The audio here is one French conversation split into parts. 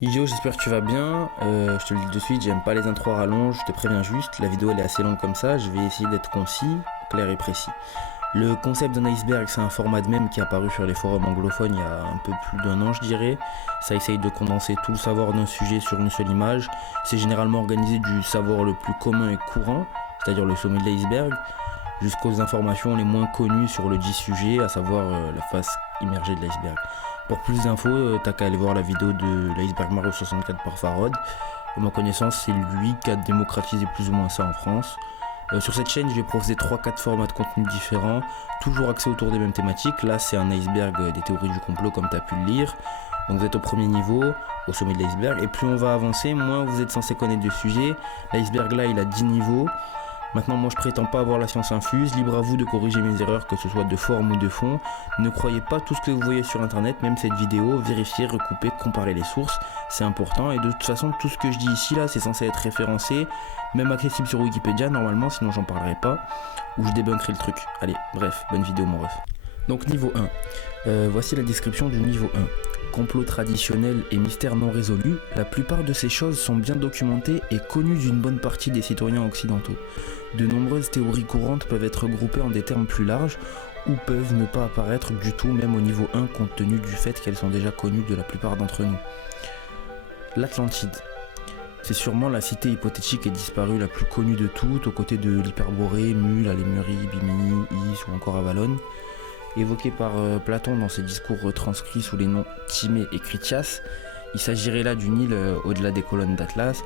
Idio, j'espère que tu vas bien. Je te le dis de suite, j'aime pas les intros à rallonge, je te préviens juste, la vidéo elle est assez longue comme ça, je vais essayer d'être concis, clair et précis. Le concept d'un iceberg, c'est un format de mème qui est apparu sur les forums anglophones il y a un peu plus d'un an, je dirais. Ça essaye de condenser tout le savoir d'un sujet sur une seule image. C'est généralement organisé du savoir le plus commun et courant, c'est-à-dire le sommet de l'iceberg, jusqu'aux informations les moins connues sur le dit sujet, à savoir la face immergée de l'iceberg. Pour plus d'infos, t'as qu'à aller voir la vidéo de l'iceberg Mario 64 par Farod. À ma connaissance, c'est lui qui a démocratisé plus ou moins ça en France. Sur cette chaîne, je vais proposer 3-4 formats de contenu différents, toujours axés autour des mêmes thématiques. Là, c'est un iceberg des théories du complot, comme tu as pu le lire. Donc vous êtes au premier niveau, au sommet de l'iceberg. Et plus on va avancer, moins vous êtes censé connaître le sujet. L'iceberg là, il a 10 niveaux. Maintenant, moi je prétends pas avoir la science infuse, libre à vous de corriger mes erreurs, que ce soit de forme ou de fond. Ne croyez pas tout ce que vous voyez sur internet, même cette vidéo, vérifiez, recoupez, comparez les sources, c'est important. Et de toute façon, tout ce que je dis ici là, c'est censé être référencé, même accessible sur Wikipédia normalement, sinon j'en parlerai pas, ou je débunkerai le truc. Allez, bref, bonne vidéo mon ref. Donc niveau 1, voici la description du niveau 1. Complot traditionnel et mystère non résolu, la plupart de ces choses sont bien documentées et connues d'une bonne partie des citoyens occidentaux. De nombreuses théories courantes peuvent être regroupées en des termes plus larges ou peuvent ne pas apparaître du tout même au niveau 1 compte tenu du fait qu'elles sont déjà connues de la plupart d'entre nous. L'Atlantide. C'est sûrement la cité hypothétique et disparue la plus connue de toutes, aux côtés de l'Hyperborée, Mule, Alémurie, Bimini, Is ou encore Avalon. Évoqué par Platon dans ses discours retranscrits sous les noms Timée et Critias, il s'agirait là d'une île au-delà des colonnes d'Atlas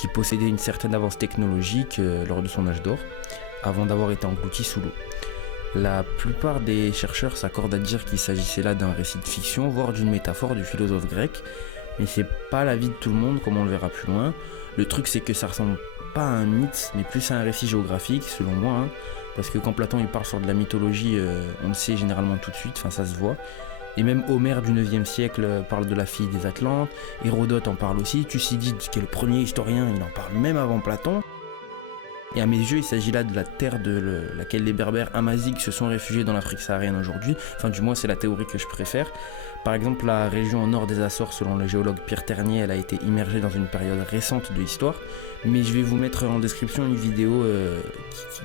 qui possédait une certaine avance technologique lors de son âge d'or, avant d'avoir été engloutie sous l'eau. La plupart des chercheurs s'accordent à dire qu'il s'agissait là d'un récit de fiction, voire d'une métaphore du philosophe grec, mais c'est pas l'avis de tout le monde comme on le verra plus loin. Le truc c'est que ça ressemble pas à un mythe, mais plus à un récit géographique selon moi, hein. Parce que quand Platon il parle sur de la mythologie, on le sait généralement tout de suite, enfin ça se voit. Et même Homère du 9e siècle parle de la fille des Atlantes, Hérodote en parle aussi, Thucydide qui est le premier historien, il en parle même avant Platon. Et à mes yeux, il s'agit là de la terre de laquelle les Berbères amaziques se sont réfugiés dans l'Afrique saharienne aujourd'hui. Enfin, du moins, c'est la théorie que je préfère. Par exemple, la région au nord des Açores, selon le géologue Pierre Ternier, elle a été immergée dans une période récente de l'histoire. Mais je vais vous mettre en description une vidéo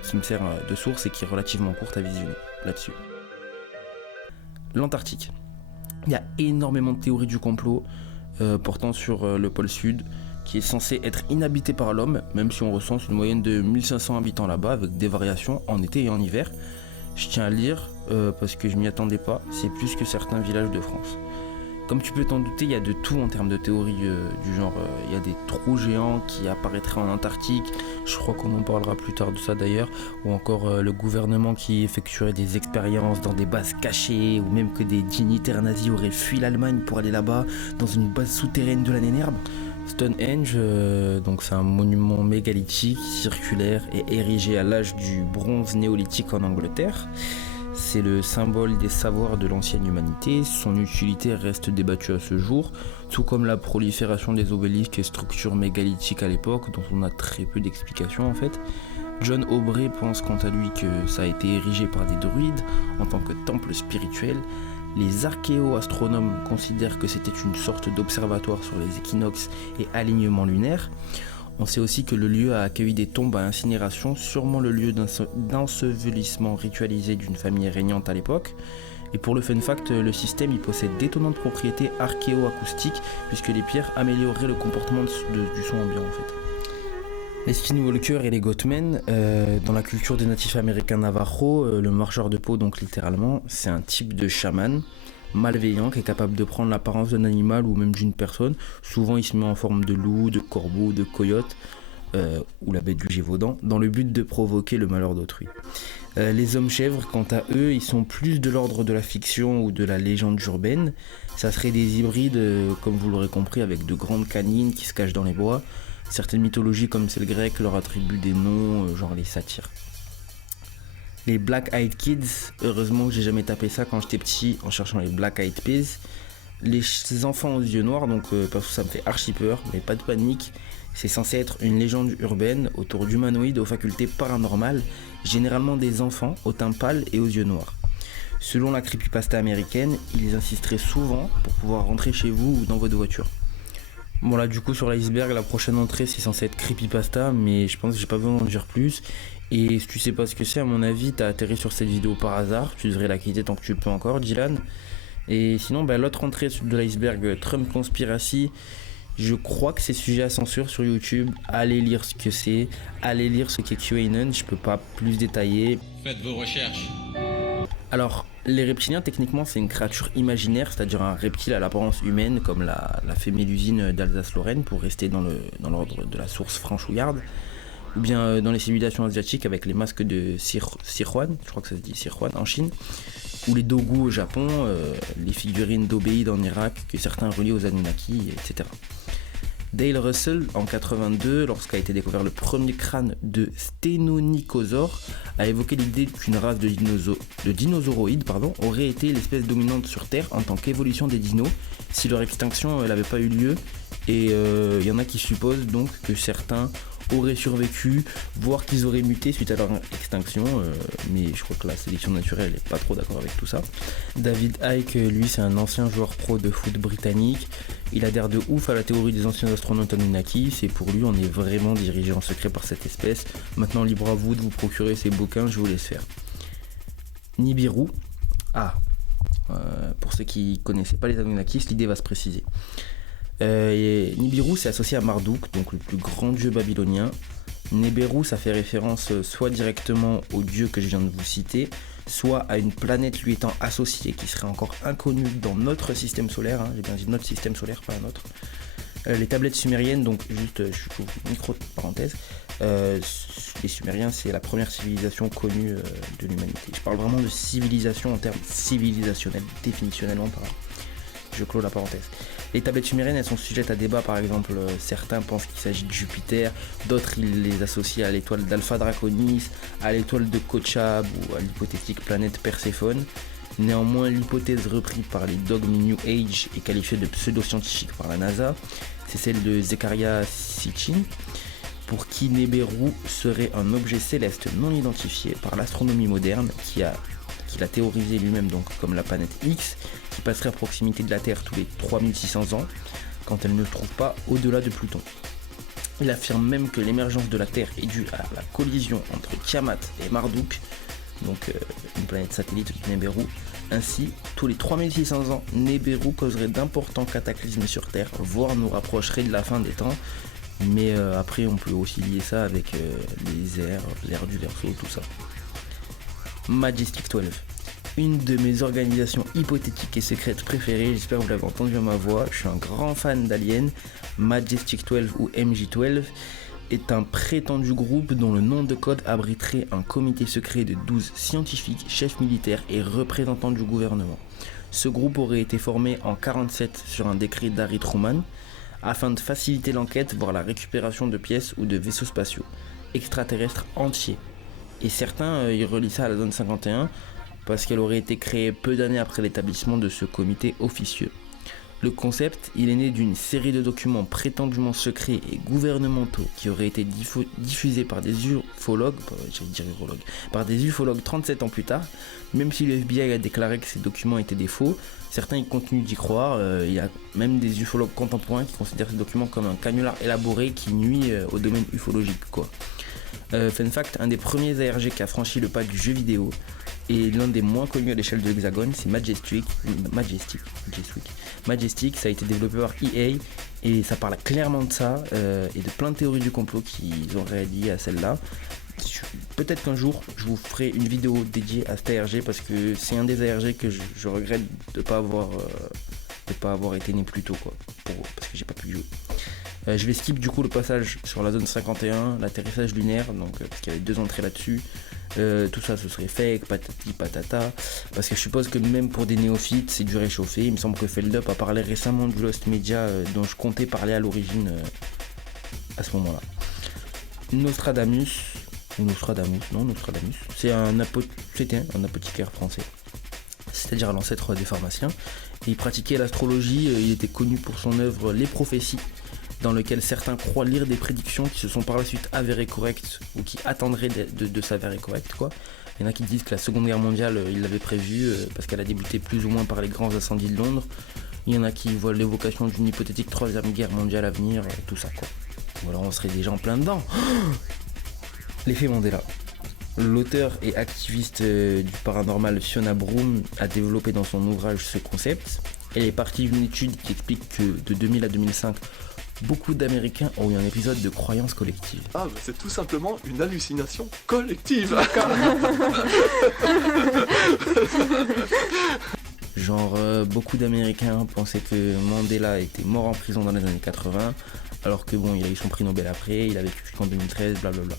qui me sert de source et qui est relativement courte à visionner là-dessus. L'Antarctique. Il y a énormément de théories du complot portant sur le pôle sud, qui est censé être inhabité par l'homme, même si on recense une moyenne de 1500 habitants là-bas, avec des variations en été et en hiver. Je tiens à le dire, parce que je m'y attendais pas, c'est plus que certains villages de France. Comme tu peux t'en douter, il y a de tout en termes de théories du genre. Il y a des trous géants qui apparaîtraient en Antarctique, je crois qu'on en parlera plus tard de ça d'ailleurs, ou encore le gouvernement qui effectuerait des expériences dans des bases cachées, ou même que des dignitaires nazis auraient fui l'Allemagne pour aller là-bas, dans une base souterraine de la Nénerbe. Stonehenge, donc c'est un monument mégalithique, circulaire et érigé à l'âge du bronze néolithique en Angleterre. C'est le symbole des savoirs de l'ancienne humanité, son utilité reste débattue à ce jour, tout comme la prolifération des obélisques et structures mégalithiques à l'époque, dont on a très peu d'explications en fait. John Aubrey pense quant à lui que ça a été érigé par des druides en tant que temple spirituel. Les archéo-astronomes considèrent que c'était une sorte d'observatoire sur les équinoxes et alignements lunaires. On sait aussi que le lieu a accueilli des tombes à incinération, sûrement le lieu d'ensevelissement ritualisé d'une famille régnante à l'époque. Et pour le fun fact, le système il possède d'étonnantes propriétés archéo-acoustiques, puisque les pierres amélioreraient le comportement du son ambiant en fait. Les skinwalkers et les goatmen, dans la culture des natifs américains navajo, le marcheur de peau, donc littéralement, c'est un type de chaman malveillant qui est capable de prendre l'apparence d'un animal ou même d'une personne. Souvent il se met en forme de loup, de corbeau, de coyote ou la bête du Gévaudan dans le but de provoquer le malheur d'autrui. Les hommes chèvres, quant à eux, ils sont plus de l'ordre de la fiction ou de la légende urbaine. Ça serait des hybrides, comme vous l'aurez compris, avec de grandes canines qui se cachent dans les bois. Certaines mythologies comme celle grecque leur attribuent des noms, genre les satyres. Les Black Eyed Kids, heureusement que j'ai jamais tapé ça quand j'étais petit en cherchant les Black Eyed Peas. Les enfants aux yeux noirs, donc parce que ça me fait archi peur, mais pas de panique. C'est censé être une légende urbaine autour d'humanoïdes aux facultés paranormales, généralement des enfants au teint pâle et aux yeux noirs. Selon la creepypasta américaine, ils insisteraient souvent pour pouvoir rentrer chez vous ou dans votre voiture. Bon là du coup sur l'iceberg, la prochaine entrée c'est censé être creepypasta, mais je pense que j'ai pas besoin d'en dire plus. Et si tu sais pas ce que c'est, à mon avis, t'as atterri sur cette vidéo par hasard, tu devrais la quitter tant que tu peux encore, Dylan. Et sinon, l'autre entrée de l'iceberg, Trump Conspiracy, je crois que c'est sujet à censure sur YouTube. Allez lire ce que c'est, allez lire ce qu'est QAnon, je peux pas plus détailler. Faites vos recherches. Alors, les reptiliens, techniquement, c'est une créature imaginaire, c'est-à-dire un reptile à l'apparence humaine, comme l'a fait Mélusine d'Alsace-Lorraine, pour rester dans l'ordre de la source franchouillarde. Ou bien dans les civilisations asiatiques avec les masques de Sichuan, je crois que ça se dit Sichuan, en Chine, ou les Dogu au Japon, les figurines d'Obéid en Irak, que certains relient aux Anunnaki, etc. Dale Russell, en 82, lorsqu'a été découvert le premier crâne de sténonychosaure, a évoqué l'idée qu'une race de dinosauroïdes aurait été l'espèce dominante sur Terre en tant qu'évolution des dinos, si leur extinction n'avait pas eu lieu. Et il y en a qui supposent donc que certains auraient survécu, voire qu'ils auraient muté suite à leur extinction, mais je crois que la sélection naturelle n'est pas trop d'accord avec tout ça. David Icke, lui, c'est un ancien joueur pro de foot britannique. Il adhère de ouf à la théorie des anciens astronautes Anunnaki. C'est pour lui, on est vraiment dirigé en secret par cette espèce. Maintenant, libre à vous de vous procurer ces bouquins, je vous laisse faire. Nibiru. Pour ceux qui connaissaient pas les Anunnakis, l'idée va se préciser. Nibiru, c'est associé à Marduk, donc le plus grand dieu babylonien. Nibiru, ça fait référence soit directement au dieu que je viens de vous citer, soit à une planète lui étant associée qui serait encore inconnue dans notre système solaire, j'ai bien dit notre système solaire, pas un autre. Les tablettes sumériennes, donc juste, je trouve micro parenthèse, les Sumériens c'est la première civilisation connue de l'humanité. Je parle vraiment de civilisation en termes civilisationnels, définitionnellement parlant. Je clôt la parenthèse. Les tablettes sumériennes, elles sont sujettes à débat, par exemple, certains pensent qu'il s'agit de Jupiter, d'autres ils les associent à l'étoile d'Alpha Draconis, à l'étoile de Kochab ou à l'hypothétique planète Perséphone. Néanmoins, l'hypothèse reprise par les dogmes New Age et qualifiée de pseudo-scientifique par la NASA, c'est celle de Zecharia Sitchin, pour qui Nibiru serait un objet céleste non identifié par l'astronomie moderne qu'il a théorisé lui-même donc comme la planète X, qui passerait à proximité de la Terre tous les 3600 ans, quand elle ne se trouve pas au-delà de Pluton. Il affirme même que l'émergence de la Terre est due à la collision entre Tiamat et Marduk, donc une planète satellite de Nibiru. Ainsi, tous les 3600 ans, Nibiru causerait d'importants cataclysmes sur Terre, voire nous rapprocherait de la fin des temps. Mais après, on peut aussi lier ça avec l'ère du Verseau, tout ça. Majestic 12. Une de mes organisations hypothétiques et secrètes préférées, j'espère que vous l'avez entendu à ma voix, je suis un grand fan d'Alien. Majestic 12 ou MJ12 est un prétendu groupe dont le nom de code abriterait un comité secret de 12 scientifiques, chefs militaires et représentants du gouvernement. Ce groupe aurait été formé en 1947 sur un décret d'Harry Truman afin de faciliter l'enquête, voire la récupération de pièces ou de vaisseaux spatiaux extraterrestres entiers. Et certains y relient ça à la zone 51 parce qu'elle aurait été créée peu d'années après l'établissement de ce comité officieux. Le concept, il est né d'une série de documents prétendument secrets et gouvernementaux qui auraient été diffusés par des ufologues, par des ufologues 37 ans plus tard. Même si le FBI a déclaré que ces documents étaient des faux, certains y continuent d'y croire. Il y a même des ufologues contemporains qui considèrent ces documents comme un canular élaboré qui nuit au domaine ufologique, quoi. Fun fact, un des premiers ARG qui a franchi le pas du jeu vidéo et l'un des moins connus à l'échelle de l'Hexagone, c'est Majestic. Majestic, ça a été développé par EA et ça parle clairement de ça et de plein de théories du complot qu'ils ont reliées à celle-là. Peut-être qu'un jour je vous ferai une vidéo dédiée à cet ARG parce que c'est un des ARG que je regrette de pas avoir été né plus tôt, quoi, parce que j'ai pas pu jouer. Je vais skip du coup le passage sur la zone 51, l'atterrissage lunaire, donc parce qu'il y avait 2 entrées là-dessus. Tout ça ce serait fake, patati patata, parce que je suppose que même pour des néophytes c'est du réchauffé. Il me semble que Feldup a parlé récemment du Lost Media dont je comptais parler à l'origine à ce moment-là. Nostradamus, c'était un apothicaire français, c'est-à-dire l'ancêtre des pharmaciens, et il pratiquait l'astrologie. Il était connu pour son œuvre Les Prophéties, dans lequel certains croient lire des prédictions qui se sont par la suite avérées correctes ou qui attendraient de s'avérer correctes, quoi. Il y en a qui disent que la Seconde Guerre mondiale, il l'avait prévue parce qu'elle a débuté plus ou moins par les grands incendies de Londres. Il y en a qui voient l'évocation d'une hypothétique troisième guerre mondiale à venir, tout ça quoi. Ou alors on serait déjà en plein dedans. L'effet Mandela. L'auteur et activiste du paranormal Fiona Broome a développé dans son ouvrage ce concept. Elle est partie d'une étude qui explique que de 2000 à 2005, beaucoup d'Américains ont eu un épisode de croyance collective. Ah, bah c'est tout simplement une hallucination collective. Genre, beaucoup d'Américains pensaient que Mandela était mort en prison dans les années 80, alors que bon, il a eu son prix Nobel après, il a vécu jusqu'en 2013, blablabla.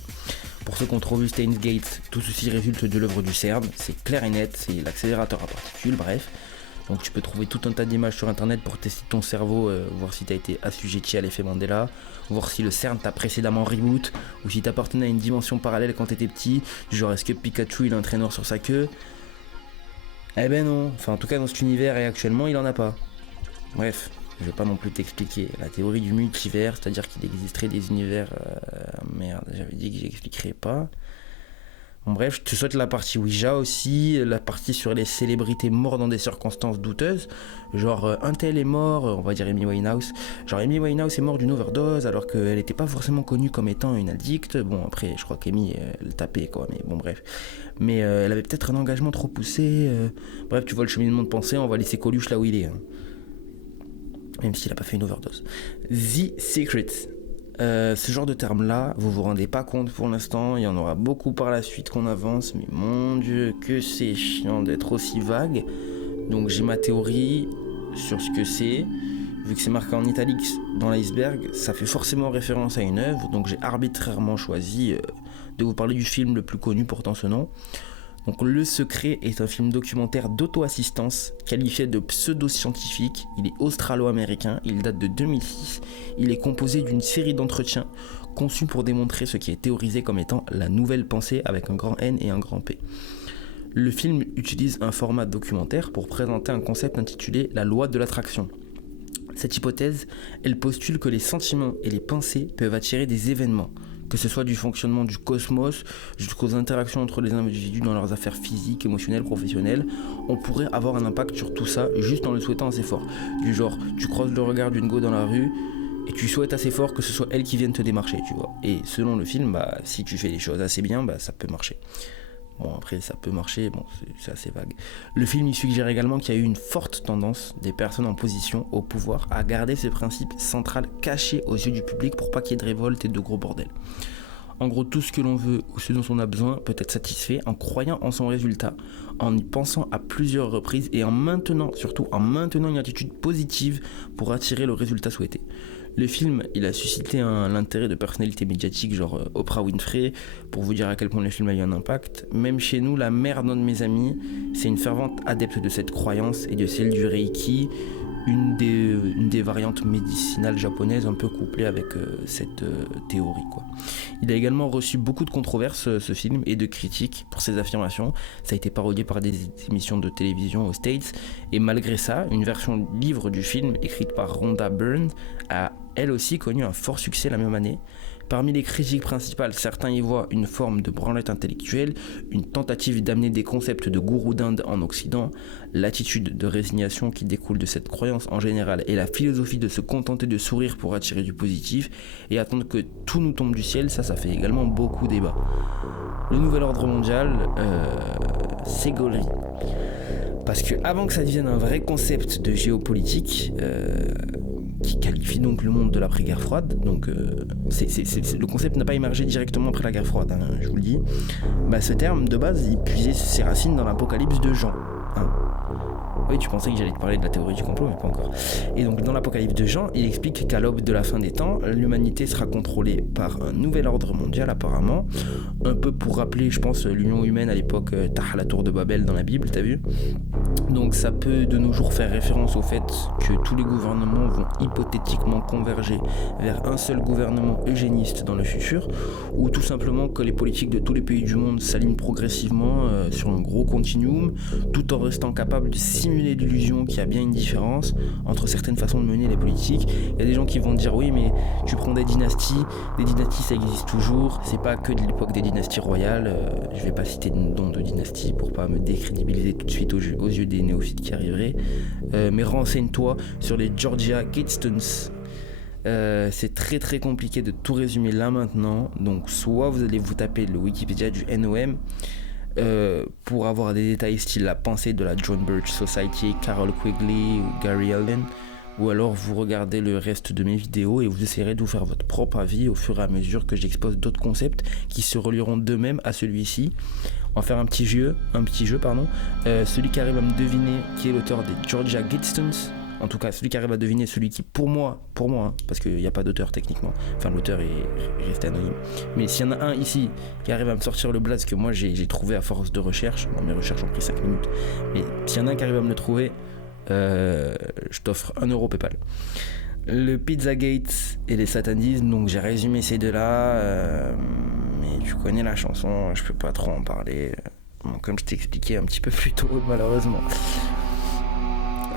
Pour ceux qui ont trop vu Steins Gate, tout ceci résulte de l'œuvre du CERN, c'est clair et net, c'est l'accélérateur à particules, bref. Donc tu peux trouver tout un tas d'images sur internet pour tester ton cerveau, voir si t'as été assujetti à l'effet Mandela, voir si le CERN t'a précédemment reboot, ou si t'appartenais à une dimension parallèle quand t'étais petit, genre est-ce que Pikachu il a un traîneur sur sa queue? Eh ben non, enfin en tout cas dans cet univers et actuellement il en a pas. Bref, je vais pas non plus t'expliquer la théorie du multivers, c'est-à-dire qu'il existerait des univers... Merde, j'avais dit que j'expliquerais pas. Bon bref, je te souhaite la partie Ouija aussi, la partie sur les célébrités mortes dans des circonstances douteuses. Genre un tel est mort, on va dire Amy Winehouse. Genre Amy Winehouse est morte d'une overdose alors qu'elle était pas forcément connue comme étant une addict. Bon après, je crois qu'Amy elle tapait quoi, mais bon bref. Mais elle avait peut-être un engagement trop poussé. Bref, tu vois le cheminement de pensée, on va laisser Coluche là où il est. Hein. Même s'il a pas fait une overdose. The Secret. Ce genre de terme-là, vous vous rendez pas compte pour l'instant, il y en aura beaucoup par la suite qu'on avance, mais mon Dieu, que c'est chiant d'être aussi vague. Donc j'ai ma théorie sur ce que c'est. Vu que c'est marqué en italique dans l'iceberg, ça fait forcément référence à une œuvre, donc j'ai arbitrairement choisi de vous parler du film le plus connu portant ce nom. Donc Le Secret est un film documentaire d'auto-assistance qualifié de pseudo-scientifique. Il est australo-américain, il date de 2006. Il est composé d'une série d'entretiens conçus pour démontrer ce qui est théorisé comme étant la nouvelle pensée avec un grand N et un grand P. Le film utilise un format documentaire pour présenter un concept intitulé la loi de l'attraction. Cette hypothèse, elle postule que les sentiments et les pensées peuvent attirer des événements, que ce soit du fonctionnement du cosmos jusqu'aux interactions entre les individus dans leurs affaires physiques, émotionnelles, professionnelles. On pourrait avoir un impact sur tout ça juste en le souhaitant assez fort. Du genre, tu croises le regard d'une go dans la rue et tu souhaites assez fort que ce soit elle qui vienne te démarcher, tu vois. Et selon le film, si tu fais les choses assez bien, ça peut marcher. Bon, après, ça peut marcher, bon, c'est assez vague. Le film y suggère également qu'il y a eu une forte tendance des personnes en position au pouvoir à garder ce principe central caché aux yeux du public pour pas qu'il y ait de révolte et de gros bordel. En gros, tout ce que l'on veut ou ce dont on a besoin peut être satisfait en croyant en son résultat, en y pensant à plusieurs reprises et surtout en maintenant une attitude positive pour attirer le résultat souhaité. Le film, il a suscité l'intérêt de personnalités médiatiques genre Oprah Winfrey, pour vous dire à quel point le film a eu un impact. Même chez nous, la mère d'un de mes amis, c'est une fervente adepte de cette croyance et de celle du Reiki, une des variantes médicinales japonaises un peu couplée avec cette théorie, quoi. Il a également reçu beaucoup de controverses, ce film, et de critiques pour ses affirmations. Ça a été parodié par des émissions de télévision aux States, et malgré ça, une version livre du film écrite par Rhonda Byrne a elle aussi connu un fort succès la même année. Parmi les critiques principales, certains y voient une forme de branlette intellectuelle, une tentative d'amener des concepts de gourou d'Inde en Occident, l'attitude de résignation qui découle de cette croyance en général et la philosophie de se contenter de sourire pour attirer du positif et attendre que tout nous tombe du ciel, ça fait également beaucoup débat. Le nouvel ordre mondial, c'est gaulerie. Parce que avant que ça devienne un vrai concept de géopolitique, qui qualifie donc le monde de l'après-guerre froide, donc le concept n'a pas émergé directement après la guerre froide, hein, je vous le dis. Ce terme de base, il puisait ses racines dans l'Apocalypse de Jean. Hein. Oui, tu pensais que j'allais te parler de la théorie du complot, mais pas encore. Et donc dans l'Apocalypse de Jean, il explique qu'à l'aube de la fin des temps, l'humanité sera contrôlée par un nouvel ordre mondial apparemment, un peu pour rappeler, je pense, l'union humaine à l'époque, la tour de Babel dans la Bible, t'as vu ? Donc ça peut de nos jours faire référence au fait que tous les gouvernements vont hypothétiquement converger vers un seul gouvernement eugéniste dans le futur, ou tout simplement que les politiques de tous les pays du monde s'alignent progressivement sur un gros continuum, tout en restant capables de simuler l'illusion qu'il y a bien une différence entre certaines façons de mener les politiques. Il y a des gens qui vont dire oui, mais tu prends des dynasties ça existe toujours, c'est pas que de l'époque des dynasties royales, je vais pas citer de nom de dynastie pour pas me décrédibiliser tout de suite aux yeux yeux des néophytes qui arriveraient. Mais renseigne-toi sur les Georgia Guidestones. C'est très très compliqué de tout résumer là maintenant, donc soit vous allez vous taper le Wikipédia du NOM pour avoir des détails style la pensée de la John Birch Society, Carol Quigley ou Gary Allen, ou alors vous regardez le reste de mes vidéos et vous essayerez de vous faire votre propre avis au fur et à mesure que j'expose d'autres concepts qui se relieront d'eux-mêmes à celui-ci. On va faire un petit jeu, celui qui arrive à me deviner qui est l'auteur des Georgia Guidestones, en tout cas celui qui arrive à deviner celui qui pour moi parce qu'il n'y a pas d'auteur techniquement, enfin l'auteur est resté anonyme, mais s'il y en a un ici qui arrive à me sortir le blaze que moi j'ai trouvé à force de recherche, mes recherches ont pris 5 minutes, mais s'il y en a un qui arrive à me le trouver, je t'offre 1 euro PayPal. Le Pizzagate et les satanismes, donc j'ai résumé ces deux-là, mais tu connais la chanson, je peux pas trop en parler, comme je t'ai expliqué un petit peu plus tôt malheureusement.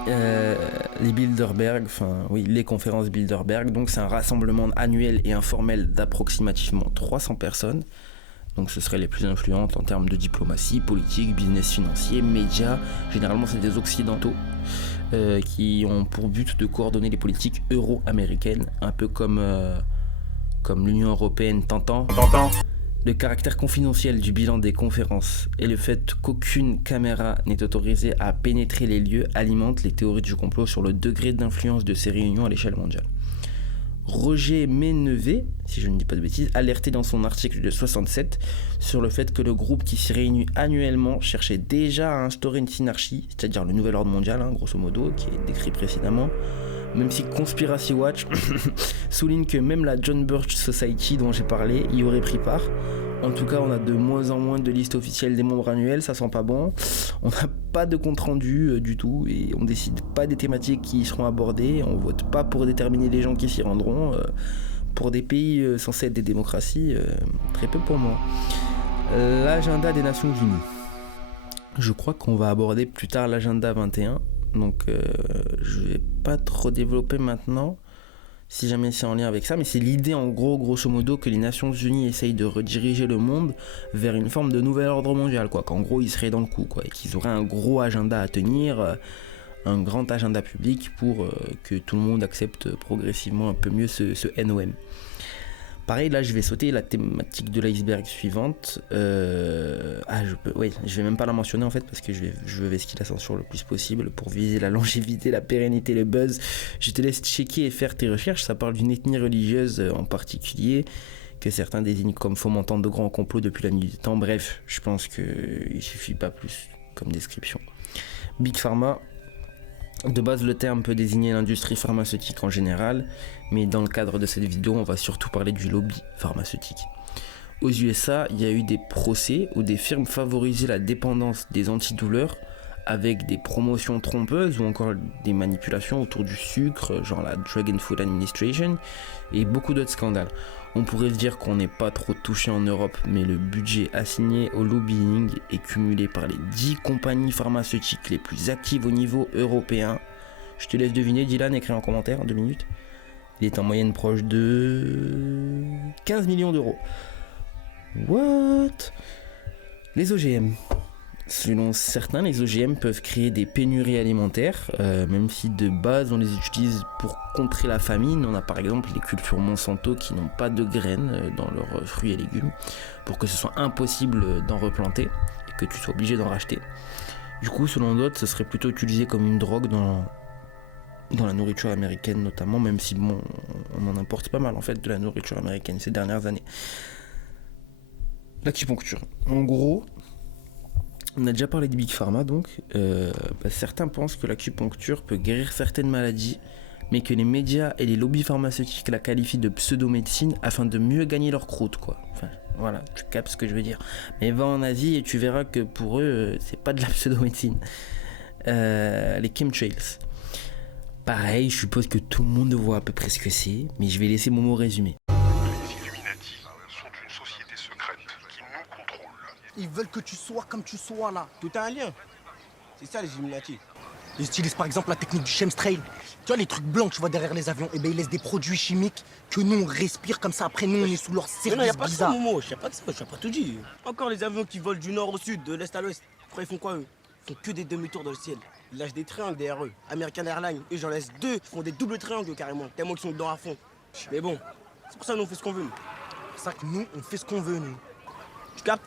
Les Bilderberg, les conférences Bilderberg, donc c'est un rassemblement annuel et informel d'approximativement 300 personnes. Donc ce seraient les plus influentes en termes de diplomatie, politique, business financier, médias. Généralement c'est des occidentaux qui ont pour but de coordonner les politiques euro-américaines, un peu comme l'Union européenne t'entend. Le caractère confidentiel du bilan des conférences et le fait qu'aucune caméra n'est autorisée à pénétrer les lieux alimentent les théories du complot sur le degré d'influence de ces réunions à l'échelle mondiale. Roger Ménevet, si je ne dis pas de bêtises, alertait dans son article de 67 sur le fait que le groupe qui s'y réunit annuellement cherchait déjà à instaurer une synarchie, c'est-à-dire le nouvel ordre mondial, grosso modo, qui est décrit précédemment, même si Conspiracy Watch souligne que même la John Birch Society dont j'ai parlé y aurait pris part. En tout cas, on a de moins en moins de listes officielles des membres annuels, ça sent pas bon. On n'a pas de compte rendu du tout et on décide pas des thématiques qui y seront abordées. On vote pas pour déterminer les gens qui s'y rendront. Pour des pays censés être des démocraties, très peu pour moi. L'agenda des Nations Unies. Je crois qu'on va aborder plus tard l'agenda 21. Donc je vais pas trop développer maintenant si jamais c'est en lien avec ça, mais c'est l'idée en gros, grosso modo, que les Nations Unies essayent de rediriger le monde vers une forme de nouvel ordre mondial, qu'en gros ils seraient dans le coup, et qu'ils auraient un gros agenda à tenir, un grand agenda public pour que tout le monde accepte progressivement un peu mieux ce NOM. Pareil, là je vais sauter la thématique de l'iceberg suivante. Je vais même pas la mentionner en fait parce que je veux vesquiller l'ascension le plus possible pour viser la longévité, la pérennité, le buzz. Je te laisse checker et faire tes recherches. Ça parle d'une ethnie religieuse en particulier que certains désignent comme fomentant de grands complots depuis la nuit du temps. Bref, je pense qu'il suffit pas plus comme description. Big Pharma. De base, le terme peut désigner l'industrie pharmaceutique en général, mais dans le cadre de cette vidéo, on va surtout parler du lobby pharmaceutique. Aux USA, il y a eu des procès où des firmes favorisaient la dépendance des antidouleurs avec des promotions trompeuses ou encore des manipulations autour du sucre, genre la Drug and Food Administration, et beaucoup d'autres scandales. On pourrait se dire qu'on n'est pas trop touché en Europe, mais le budget assigné au lobbying est cumulé par les 10 compagnies pharmaceutiques les plus actives au niveau européen. Je te laisse deviner, Dylan, écris en commentaire en 2 minutes. Il est en moyenne proche de 15 millions d'euros. What? Les OGM. Selon certains, les OGM peuvent créer des pénuries alimentaires, même si de base on les utilise pour contrer la famine. On a par exemple les cultures Monsanto qui n'ont pas de graines dans leurs fruits et légumes, pour que ce soit impossible d'en replanter et que tu sois obligé d'en racheter. Du coup, selon d'autres, ce serait plutôt utilisé comme une drogue dans la nourriture américaine notamment, même si on en importe pas mal en fait de la nourriture américaine ces dernières années. L'acupuncture. En gros, on a déjà parlé de Big Pharma, donc certains pensent que l'acupuncture peut guérir certaines maladies, mais que les médias et les lobbies pharmaceutiques la qualifient de pseudo-médecine afin de mieux gagner leur croûte, quoi. Enfin, voilà, tu captes ce que je veux dire. Mais va en Asie et tu verras que pour eux, c'est pas de la pseudo-médecine. Les chemtrails. Pareil, je suppose que tout le monde voit à peu près ce que c'est, mais je vais laisser mon mot résumé. Ils veulent que tu sois comme tu sois là. Tout a un lien. C'est ça les Illuminati. Ils utilisent par exemple la technique du chemtrail. Tu vois les trucs blancs que tu vois derrière les avions, et ben ils laissent des produits chimiques que nous on respire comme ça. Après nous on est sous leur service bizarre. Non, y a pas ça Momo, je sais pas de ça, je sais pas tout dit. Encore les avions qui volent du nord au sud, de l'est à l'ouest. Après ils font quoi eux? font que des demi-tours dans le ciel. Ils lâchent des triangles des RE. American Airlines, eux, j'en laisse 2, ils font des doubles triangles carrément, tellement qu'ils sont dedans à fond. Mais bon, c'est pour ça que nous, on fait ce qu'on veut, nous. C'est ça que nous, on fait ce qu'on veut, nous. Tu captes?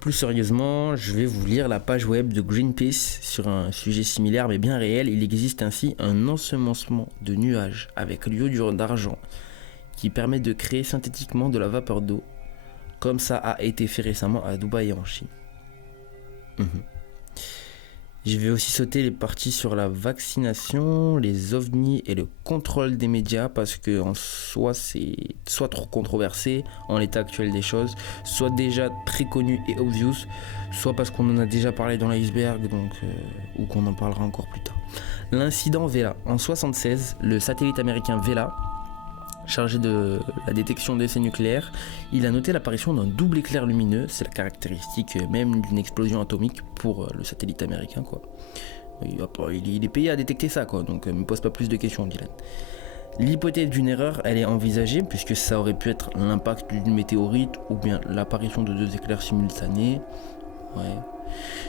Plus sérieusement, je vais vous lire la page web de Greenpeace sur un sujet similaire mais bien réel. Il existe ainsi un ensemencement de nuages avec l'iodure d'argent qui permet de créer synthétiquement de la vapeur d'eau, comme ça a été fait récemment à Dubaï et en Chine. Je vais aussi sauter les parties sur la vaccination, les ovnis et le contrôle des médias parce que en soi c'est soit trop controversé en l'état actuel des choses, soit déjà très connu et obvious, soit parce qu'on en a déjà parlé dans l'iceberg ou qu'on en parlera encore plus tard. L'incident Vela. En 1976, le satellite américain Vela, chargé de la détection d'essais nucléaires, il a noté l'apparition d'un double éclair lumineux. C'est la caractéristique même d'une explosion atomique pour le satellite américain, quoi. Il est payé à détecter ça, quoi, donc ne me pose pas plus de questions, Dylan. L'hypothèse d'une erreur, elle est envisagée puisque ça aurait pu être l'impact d'une météorite ou bien l'apparition de 2 éclairs simultanés. Ouais.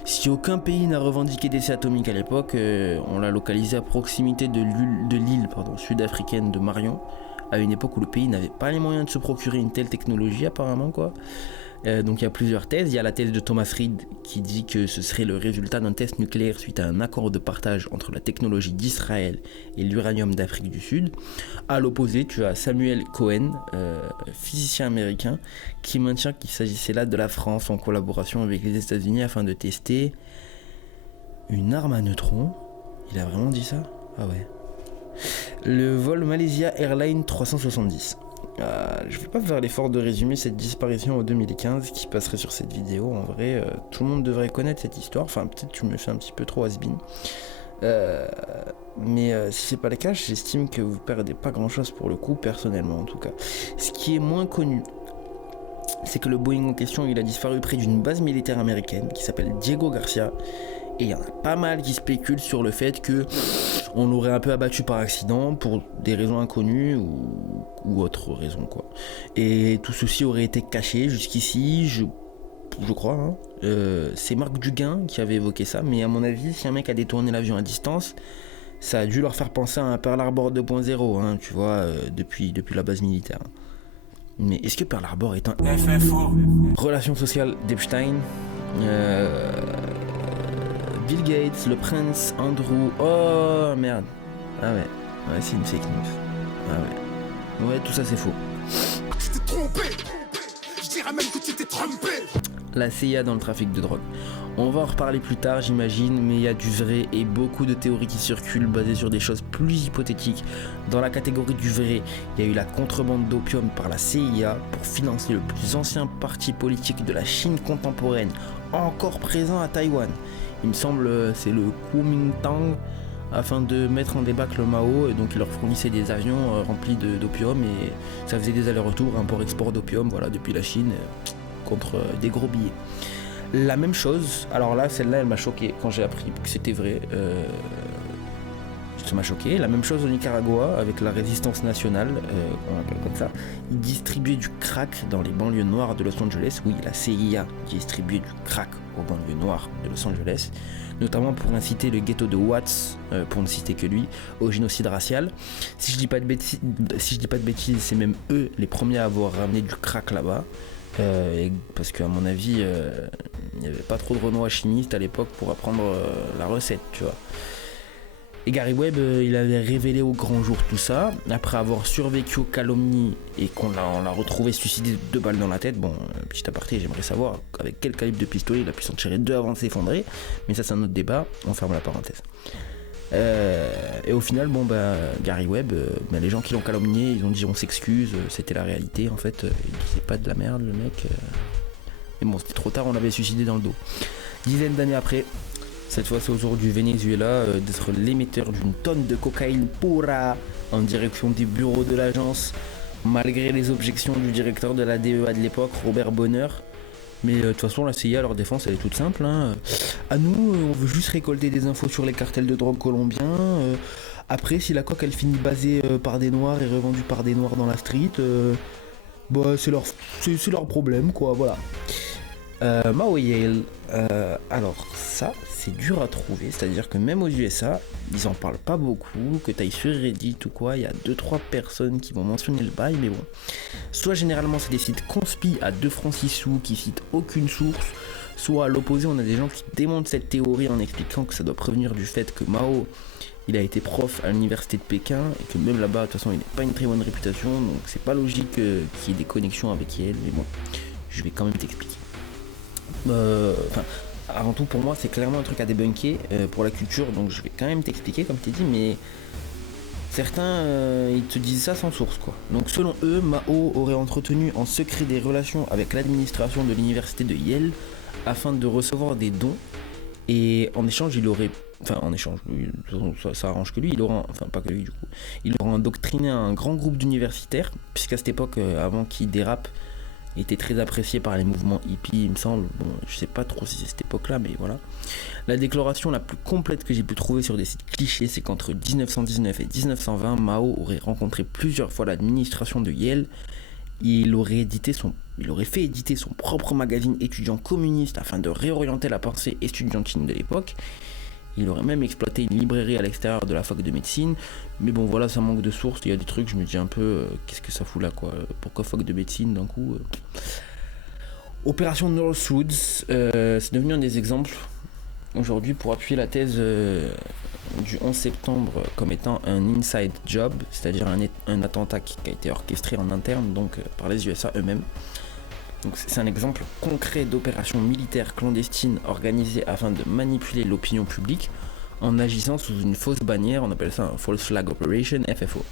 Si aucun pays n'a revendiqué d'essai atomique à l'époque, on l'a localisé à proximité de l'île sud-africaine de Marion, à une époque où le pays n'avait pas les moyens de se procurer une telle technologie apparemment, quoi. Donc il y a plusieurs thèses. Il y a la thèse de Thomas Reid qui dit que ce serait le résultat d'un test nucléaire suite à un accord de partage entre la technologie d'Israël et l'uranium d'Afrique du Sud. À l'opposé, tu as Samuel Cohen, physicien américain, qui maintient qu'il s'agissait là de la France en collaboration avec les États-Unis afin de tester une arme à neutrons. Il a vraiment dit ça? Ah ouais. Le vol Malaysia Airlines 370. Je vais pas faire l'effort de résumer cette disparition en 2015 qui passerait sur cette vidéo. En vrai, tout le monde devrait connaître cette histoire. Enfin, peut-être tu me fais un petit peu trop has-been. Mais si c'est pas le cas, j'estime que vous perdez pas grand-chose pour le coup, personnellement en tout cas. Ce qui est moins connu, c'est que le Boeing en question, il a disparu près d'une base militaire américaine qui s'appelle Diego Garcia. Et il y en a pas mal qui spéculent sur le fait que on l'aurait un peu abattu par accident pour des raisons inconnues ou autres raisons, quoi. Et tout ceci aurait été caché jusqu'ici, je crois. Hein. C'est Marc Duguin qui avait évoqué ça, mais à mon avis, si un mec a détourné l'avion à distance, ça a dû leur faire penser à un Pearl Harbor 2.0, hein, tu vois, depuis la base militaire. Mais est-ce que Pearl Harbor est un FFO? Relation sociale d'Epstein, Bill Gates, le prince Andrew. Oh merde. Ah ouais, c'est une fake news. Ah ouais, tout ça c'est faux. Je t'ai trompé. Je dirais même que tu t'es trompé. La CIA dans le trafic de drogue. On va en reparler plus tard, j'imagine, mais il y a du vrai et beaucoup de théories qui circulent basées sur des choses plus hypothétiques. Dans la catégorie du vrai, il y a eu la contrebande d'opium par la CIA pour financer le plus ancien parti politique de la Chine contemporaine, encore présent à Taïwan. Il me semble c'est le Kuomintang, afin de mettre en débâcle Mao, et donc il leur fournissait des avions remplis d'opium et ça faisait des allers-retours, import-export d'opium, voilà, depuis la Chine contre des gros billets. La même chose, alors là, celle-là, elle m'a choqué quand j'ai appris que c'était vrai. Ça m'a choqué. La même chose au Nicaragua avec la résistance nationale, on l'appelle comme ça. Ils distribuaient du crack dans les banlieues noires de Los Angeles. Oui, la CIA distribuait du crack aux banlieues noires de Los Angeles, notamment pour inciter le ghetto de Watts, pour ne citer que lui, au génocide racial. Si je dis pas de bêtises, c'est même eux les premiers à avoir ramené du crack là-bas. Parce qu'à mon avis, il n'y avait pas trop de renois chimistes à l'époque pour apprendre la recette, tu vois. Et Gary Webb, il avait révélé au grand jour tout ça, après avoir survécu aux calomnies et qu'on l'a retrouvé suicidé de 2 balles dans la tête. Bon, petit aparté, j'aimerais savoir avec quel calibre de pistolet il a pu s'en tirer 2 avant de s'effondrer, mais ça c'est un autre débat, on ferme la parenthèse. Et au final, Gary Webb, les gens qui l'ont calomnié, ils ont dit on s'excuse, c'était la réalité en fait, il disait pas de la merde le mec. Mais bon, c'était trop tard, on l'avait suicidé dans le dos. Dizaines d'années après, cette fois c'est au tour du Venezuela d'être l'émetteur d'une tonne de cocaïne pura en direction des bureaux de l'agence, malgré les objections du directeur de la DEA de l'époque, Robert Bonner. Mais de toute façon, la CIA, leur défense, elle est toute simple. Hein. À nous, on veut juste récolter des infos sur les cartels de drogue colombiens. Après, si la coque, elle finit basée par des noirs et revendue par des noirs dans la street, c'est leur problème, quoi, voilà. Mao Yale, alors ça c'est dur à trouver, c'est-à-dire que même aux USA, ils en parlent pas beaucoup, que t'ailles sur Reddit ou quoi, il y a 2-3 personnes qui vont mentionner le bail, mais bon. Soit généralement c'est des sites conspi à 2 francs 6 sous qui citent aucune source, soit à l'opposé on a des gens qui démontent cette théorie en expliquant que ça doit provenir du fait que Mao il a été prof à l'université de Pékin et que même là-bas de toute façon il n'a pas une très bonne réputation, donc c'est pas logique qu'il y ait des connexions avec Yale, mais bon, je vais quand même t'expliquer. Avant tout pour moi c'est clairement un truc à débunker pour la culture, donc je vais quand même t'expliquer comme t'es dit, mais certains ils te disent ça sans source quoi. Donc selon eux, Mao aurait entretenu en secret des relations avec l'administration de l'université de Yale afin de recevoir des dons, et en échange il aurait, ça arrange que lui, pas que lui du coup, il aurait endoctriné un grand groupe d'universitaires, puisqu'à cette époque, avant qu'il dérape, il était très apprécié par les mouvements hippies, il me semble. Bon, je sais pas trop si c'est cette époque-là, mais voilà. La déclaration la plus complète que j'ai pu trouver sur des sites clichés, c'est qu'entre 1919 et 1920, Mao aurait rencontré plusieurs fois l'administration de Yale. Il aurait fait éditer son propre magazine étudiant communiste afin de réorienter la pensée estudiantine de l'époque. Il aurait même exploité une librairie à l'extérieur de la fac de médecine. Mais bon voilà, ça manque de sources. Il y a des trucs, je me dis un peu, qu'est-ce que ça fout là quoi? Pourquoi fac de médecine d'un coup Opération Northwoods, c'est devenu un des exemples aujourd'hui pour appuyer la thèse du 11 septembre comme étant un inside job, c'est-à-dire un attentat qui a été orchestré en interne, donc par les USA eux-mêmes. Donc c'est un exemple concret d'opération militaire clandestine organisée afin de manipuler l'opinion publique en agissant sous une fausse bannière, on appelle ça un False Flag Operation, FFO.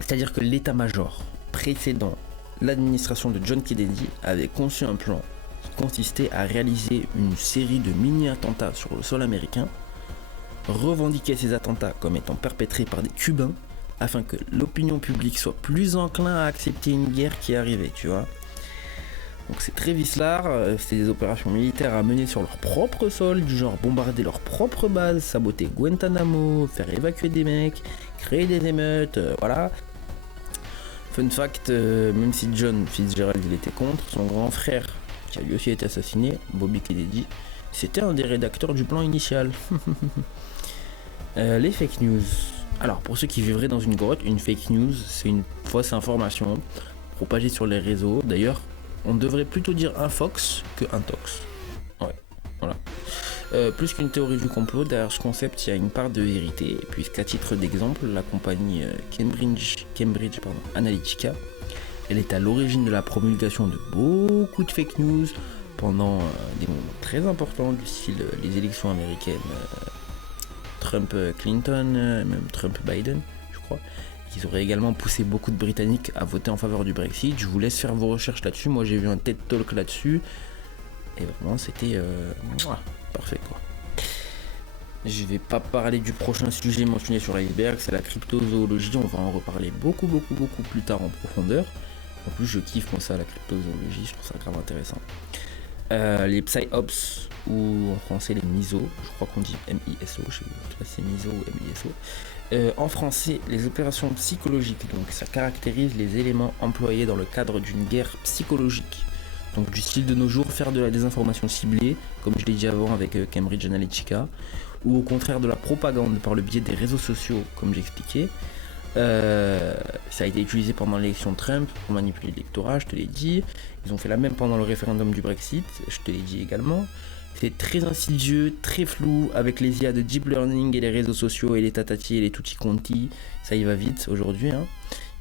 C'est-à-dire que l'état-major précédent l'administration de John Kennedy avait conçu un plan qui consistait à réaliser une série de mini-attentats sur le sol américain, revendiquer ces attentats comme étant perpétrés par des Cubains afin que l'opinion publique soit plus enclin à accepter une guerre qui arrivait, tu vois. Donc c'est très vicelard, c'est des opérations militaires à mener sur leur propre sol, du genre bombarder leur propre base, saboter Guantanamo, faire évacuer des mecs, créer des émeutes, voilà. Fun fact, même si John Fitzgerald il était contre, son grand frère, qui a lui aussi été assassiné, Bobby Kennedy, c'était un des rédacteurs du plan initial. Les fake news. Alors pour ceux qui vivraient dans une grotte, une fake news, c'est une fausse information propagée sur les réseaux. D'ailleurs, on devrait plutôt dire un fox que un tox. Ouais, voilà. Plus qu'une théorie du complot, derrière ce concept, il y a une part de vérité, puisqu'à titre d'exemple, la compagnie Cambridge Analytica, elle est à l'origine de la promulgation de beaucoup de fake news pendant des moments très importants, du style les élections américaines, Trump-Clinton, même Trump-Biden, je crois. Ils auraient également poussé beaucoup de Britanniques à voter en faveur du Brexit. Je vous laisse faire vos recherches là-dessus. Moi, j'ai vu un TED Talk là-dessus. Et vraiment, c'était parfait, quoi. Je vais pas parler du prochain sujet mentionné sur l'iceberg, c'est la cryptozoologie. On va en reparler beaucoup plus tard en profondeur. En plus, je kiffe comme ça la cryptozoologie. Je trouve ça grave intéressant. Les psyops, ou en français les MISO, je crois qu'on dit MISO, je sais pas si c'est MISO ou MISO. En français, les opérations psychologiques, donc ça caractérise les éléments employés dans le cadre d'une guerre psychologique. Donc du style de nos jours, faire de la désinformation ciblée, comme je l'ai dit avant avec Cambridge Analytica, ou au contraire de la propagande par le biais des réseaux sociaux, comme j'expliquais. Ça a été utilisé pendant l'élection de Trump pour manipuler l'électorat, je te l'ai dit. Ils ont fait la même pendant le référendum du Brexit, je te l'ai dit également. C'est très insidieux, très flou, avec les IA de deep learning et les réseaux sociaux et les tatati et les tutti quanti, ça y va vite aujourd'hui. Hein.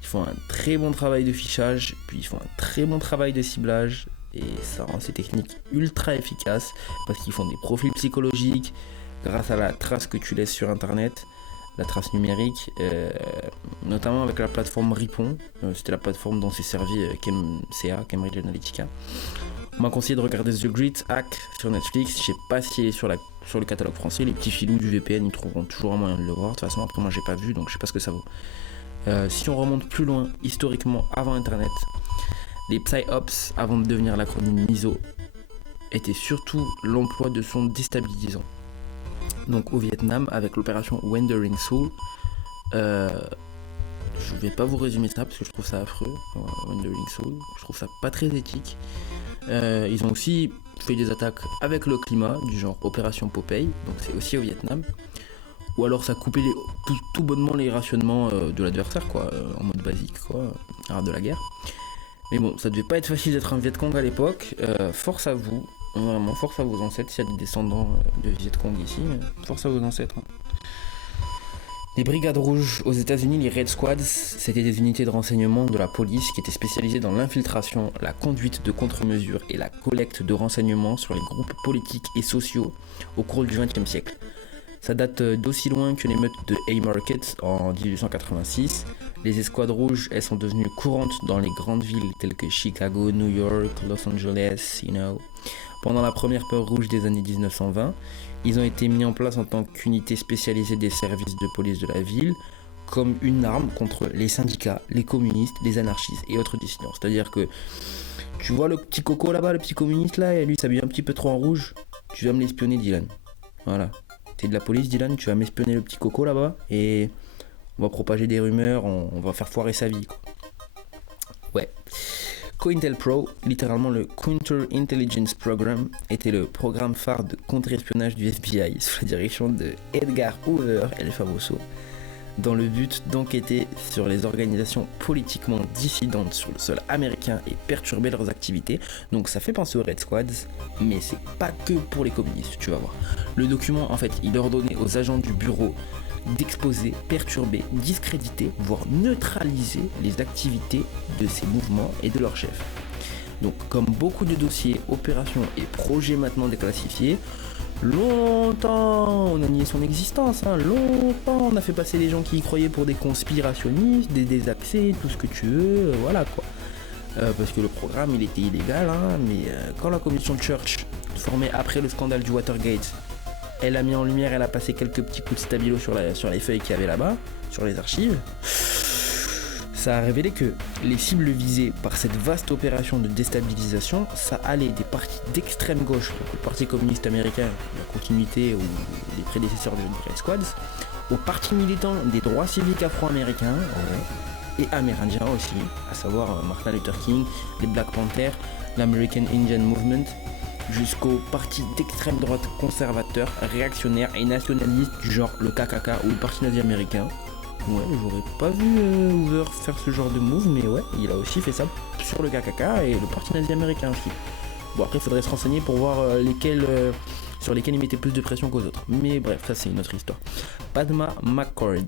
Ils font un très bon travail de fichage, puis ils font un très bon travail de ciblage, et ça rend ces techniques ultra efficaces, parce qu'ils font des profils psychologiques, grâce à la trace que tu laisses sur internet, la trace numérique, notamment avec la plateforme Ripon, c'était la plateforme dont s'est servi Cambridge Analytica. On m'a conseillé de regarder The Great Hack sur Netflix. Je sais pas si elle est sur le catalogue français. Les petits filous du VPN, ils trouveront toujours un moyen de le voir. De toute façon, après moi j'ai pas vu, donc je sais pas ce que ça vaut. Si on remonte plus loin, historiquement, avant Internet, les psyops, avant de devenir l'acronyme MISO, étaient surtout l'emploi de sons déstabilisants. Donc au Vietnam, avec l'opération Wandering Soul, je vais pas vous résumer ça parce que je trouve ça affreux. Wandering Soul, je trouve ça pas très éthique. Ils ont aussi fait des attaques avec le climat, du genre Opération Popeye, donc c'est aussi au Vietnam. Ou alors ça coupait tout bonnement les rationnements de l'adversaire, quoi, en mode basique, quoi, art de la guerre. Mais bon, ça devait pas être facile d'être un Viet Cong à l'époque. Force à vous, vraiment, force à vos ancêtres. S'il y a des descendants de Viet Cong ici, force à vos ancêtres. Hein. Les brigades rouges aux États-Unis, les Red Squads, c'était des unités de renseignement de la police qui étaient spécialisées dans l'infiltration, la conduite de contre-mesures et la collecte de renseignements sur les groupes politiques et sociaux au cours du XXe siècle. Ça date d'aussi loin que les meutes de Haymarket en 1886. Les escouades rouges, elles sont devenues courantes dans les grandes villes telles que Chicago, New York, Los Angeles, Pendant la première peur rouge des années 1920, ils ont été mis en place en tant qu'unité spécialisée des services de police de la ville, comme une arme contre les syndicats, les communistes, les anarchistes et autres dissidents. C'est-à-dire que tu vois le petit coco là-bas, le petit communiste là, et lui s'habille un petit peu trop en rouge, tu vas me l'espionner, Dylan. Voilà. T'es de la police, Dylan, tu vas m'espionner le petit coco là-bas et on va propager des rumeurs, on va faire foirer sa vie, quoi. Ouais. COINTELPRO, littéralement le Counter Intelligence Program, était le programme phare de contre-espionnage du FBI sous la direction de Edgar Hoover El Famoso, dans le but d'enquêter sur les organisations politiquement dissidentes sur le sol américain et perturber leurs activités. Donc ça fait penser aux Red Squads, mais c'est pas que pour les communistes, tu vas voir. Le document, en fait, il ordonnait aux agents du bureau d'exposer, perturber, discréditer, voire neutraliser les activités de ces mouvements et de leurs chefs. Donc, comme beaucoup de dossiers, opérations et projets maintenant déclassifiés, longtemps on a nié son existence, longtemps on a fait passer les gens qui y croyaient pour des conspirationnistes, des désaxés, tout ce que tu veux, voilà quoi. Parce que le programme il était illégal, mais quand la commission Church, formée après le scandale du Watergate, elle a mis en lumière, elle a passé quelques petits coups de stabilo sur les feuilles qu'il y avait là-bas, sur les archives. Ça a révélé que les cibles visées par cette vaste opération de déstabilisation, ça allait des partis d'extrême gauche, donc le Parti communiste américain, la continuité ou les prédécesseurs des Red Squads, aux partis militants des droits civiques afro-américains, et amérindiens aussi, à savoir Martin Luther King, les Black Panthers, l'American Indian Movement, jusqu'aux partis d'extrême droite conservateurs, réactionnaires et nationalistes du genre le KKK ou le Parti nazi américain. Ouais, j'aurais pas vu Hoover faire ce genre de move, mais ouais, il a aussi fait ça sur le KKK et le Parti nazi américain aussi. Bon, après, il faudrait se renseigner pour voir sur lesquels il mettait plus de pression qu'aux autres. Mais bref, ça c'est une autre histoire. Padma McCord,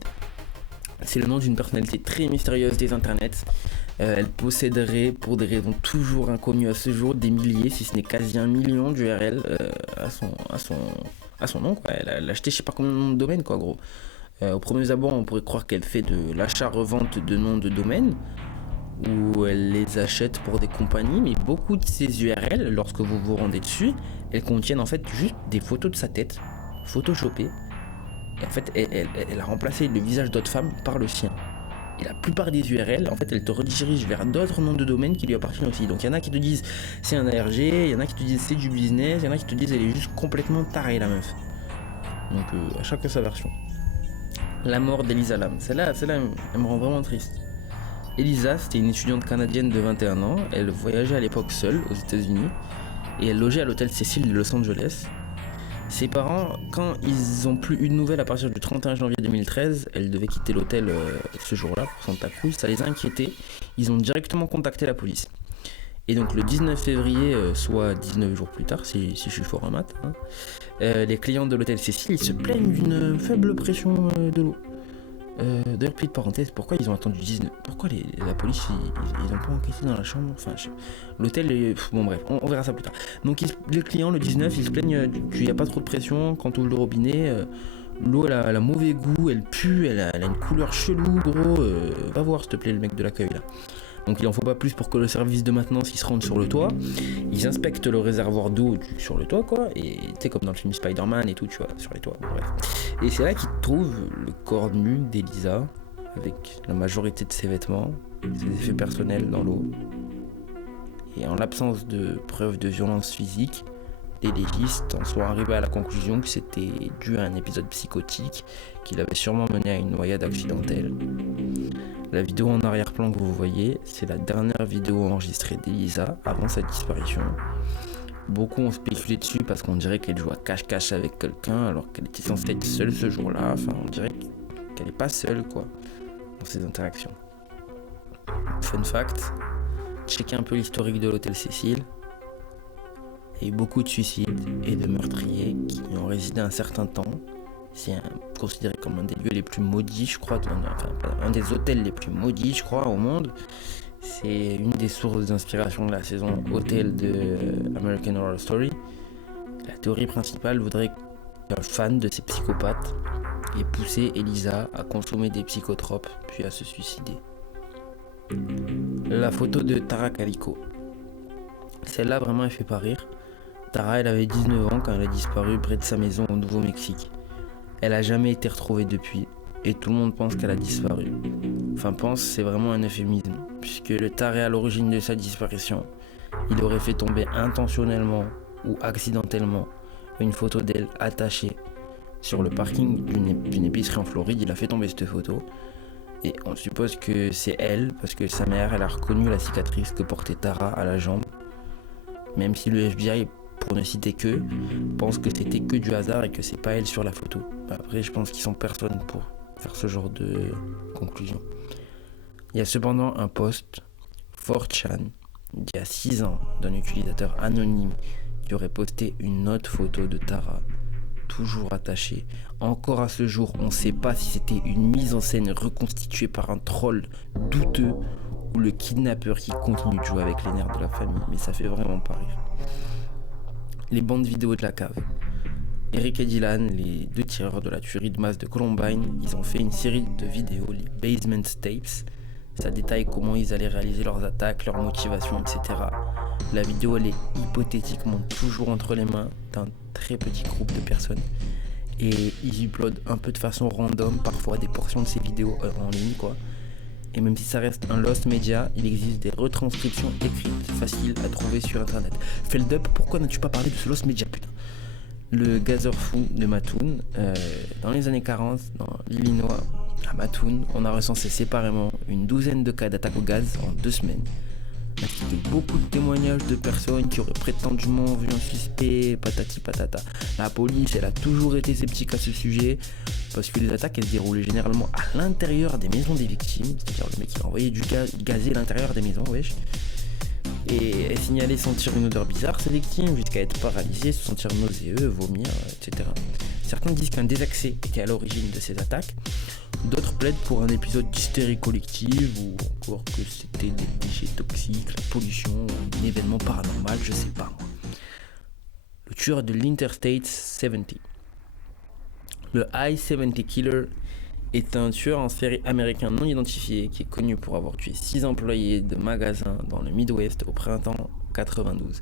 c'est le nom d'une personnalité très mystérieuse des internets. Elle posséderait, pour des raisons toujours inconnues à ce jour, des milliers, si ce n'est quasi 1 million d'URL à son nom, quoi. Elle a acheté je sais pas combien de noms de domaines, quoi, gros. Au premier abord, on pourrait croire qu'elle fait de l'achat-revente de noms de domaines, ou elle les achète pour des compagnies, mais beaucoup de ces URL, lorsque vous vous rendez dessus, elles contiennent en fait juste des photos de sa tête, photoshopées. Et en fait, elle a remplacé le visage d'autres femmes par le sien. Et la plupart des URL, en fait, elles te redirigent vers d'autres noms de domaines qui lui appartiennent aussi. Donc il y en a qui te disent c'est un ARG, il y en a qui te disent c'est du business, il y en a qui te disent elle est juste complètement tarée la meuf. Donc à chacun sa version. La mort d'Elisa Lam. Celle-là, elle me rend vraiment triste. Elisa, c'était une étudiante canadienne de 21 ans. Elle voyageait à l'époque seule aux États-Unis et elle logeait à l'hôtel Cecil de Los Angeles. Ses parents, quand ils ont plus eu de nouvelles à partir du 31 janvier 2013, elle devait quitter l'hôtel ce jour-là pour Santa Cruz, ça les a inquiétés. Ils ont directement contacté la police. Et donc le 19 février, soit 19 jours plus tard, si je suis fort en maths, les clients de l'hôtel Cecil, ils se plaignent d'une faible pression de l'eau. D'ailleurs, petite parenthèse, pourquoi ils ont attendu 19? Pourquoi la police, ils ont pas enquêté dans la chambre? Enfin, l'hôtel est... Bon bref, on verra ça plus tard. Donc les clients, le 19, ils se plaignent qu'il n'y a pas trop de pression. Quand on ouvre le robinet, l'eau elle a mauvais goût, elle pue, elle a une couleur chelou, gros. Va voir s'il te plaît le mec de l'accueil là. Donc il en faut pas plus pour que le service de maintenance il se rende sur le toit. Ils inspectent le réservoir d'eau sur le toit, quoi. Et tu sais, comme dans le film Spider-Man et tout, tu vois, sur les toits. Bref. Et c'est là qu'ils trouvent le corps nu d'Elisa, avec la majorité de ses vêtements, ses effets personnels dans l'eau. Et en l'absence de preuves de violence physique, les légistes en sont arrivés à la conclusion que c'était dû à un épisode psychotique qui l'avait sûrement mené à une noyade accidentelle. La vidéo en arrière-plan que vous voyez, c'est la dernière vidéo enregistrée d'Elisa avant sa disparition. Beaucoup ont spéculé dessus parce qu'on dirait qu'elle joue à cache-cache avec quelqu'un alors qu'elle était censée être seule ce jour-là. Enfin, on dirait qu'elle n'est pas seule, quoi, dans ses interactions. Fun fact, checkez un peu l'historique de l'hôtel Cécile. Il y a eu beaucoup de suicides et de meurtriers qui y ont résidé un certain temps. C'est considéré comme un des lieux les plus maudits, je crois, un des hôtels les plus maudits, je crois, au monde. C'est une des sources d'inspiration de la saison Hôtel de American Horror Story. La théorie principale voudrait qu'un fan de ces psychopathes ait poussé Elisa à consommer des psychotropes puis à se suicider. La photo de Tara Calico. Celle-là, vraiment, elle fait pas rire. Tara, elle avait 19 ans quand elle a disparu près de sa maison au Nouveau-Mexique. Elle a jamais été retrouvée depuis et tout le monde pense qu'elle a disparu. Enfin, pense, c'est vraiment un euphémisme, puisque le taré à l'origine de sa disparition, il aurait fait tomber intentionnellement ou accidentellement une photo d'elle attachée sur le parking d'une épicerie en Floride. Il a fait tomber cette photo et on suppose que c'est elle parce que sa mère, elle a reconnu la cicatrice que portait Tara à la jambe, même si le FBI, pour ne citer que, pense que c'était que du hasard et que c'est pas elle sur la photo. Après, je pense qu'ils sont personne pour faire ce genre de conclusion. Il y a cependant un post 4chan d'il y a 6 ans d'un utilisateur anonyme qui aurait posté une autre photo de Tara, toujours attachée. Encore à ce jour, on ne sait pas si c'était une mise en scène reconstituée par un troll douteux ou le kidnappeur qui continue de jouer avec les nerfs de la famille, mais ça fait vraiment pas rire. Les bandes vidéo de la cave. Eric et Dylan, les 2 tireurs de la tuerie de masse de Columbine, ils ont fait une série de vidéos, les Basement Tapes. Ça détaille comment ils allaient réaliser leurs attaques, leurs motivations, etc. La vidéo, elle est hypothétiquement toujours entre les mains d'un très petit groupe de personnes. Et ils uploadent un peu de façon random, parfois des portions de ces vidéos en ligne, quoi. Et même si ça reste un lost media, il existe des retranscriptions écrites, faciles à trouver sur internet. Feldup, pourquoi n'as-tu pas parlé de ce lost media, putain? Le gazeur fou de Mattoon, dans les années 40, dans l'Illinois, à Mattoon, on a recensé séparément une douzaine de cas d'attaque au gaz en 2 semaines. Ainsi que beaucoup de témoignages de personnes qui auraient prétendument vu un suspect, patati patata. La police, elle a toujours été sceptique à ce sujet, parce que les attaques, elles se déroulaient généralement à l'intérieur des maisons des victimes, c'est-à-dire le mec qui a envoyé du gaz gazé à l'intérieur des maisons, wesh. Et elle signalait sentir une odeur bizarre, ses victimes, jusqu'à être paralysées, se sentir nauséeux, vomir, etc. Certains disent qu'un désaccès était à l'origine de ces attaques. D'autres plaident pour un épisode d'hystérie collective ou encore que c'était des déchets toxiques, la pollution ou un événement paranormal, je sais pas moi. Le tueur de l'Interstate 70. Le I-70 Killer est un tueur en série américain non identifié qui est connu pour avoir tué 6 employés de magasins dans le Midwest au printemps 92.